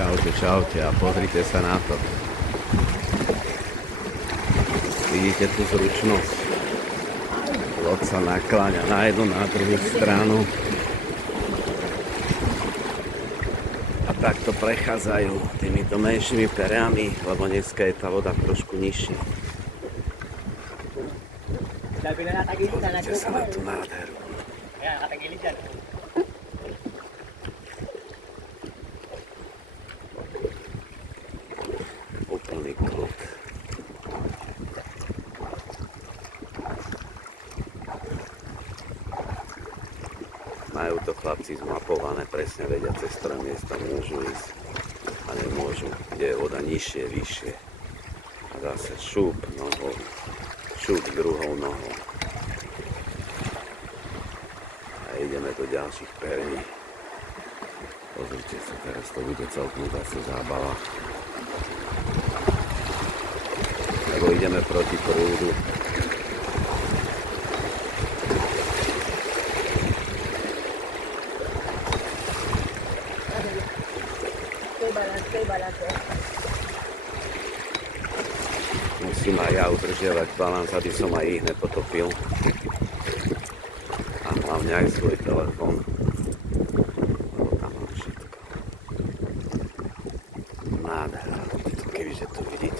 Čaute, čaute a pozrite sa na to. Vidíte tú zručnosť? Loď sa nakláňa na jednu, na druhú stranu. A takto prechádzajú týmito menšími pereami, lebo dneska je tá voda trošku nižšia. Pozrite sa na tú nádheru. Úplný kľud. Majú to chlapci zmapované, presne vedia, cez ktoré miesta môžu ísť a nemôžu, kde je voda nižšie, vyššie. A zase šup nohou, šup druhou nohou. A ideme do ďalších perí. Pozrite sa, teraz to bude celkom zase zábava. Lebo ideme proti prúdu. Musím aj ja udržiavať balans, aby som aj ich nepotopil. A hlavne aj svoj telefón. Lebo tam mám všetko. Nádhera, kebyže to vidíte.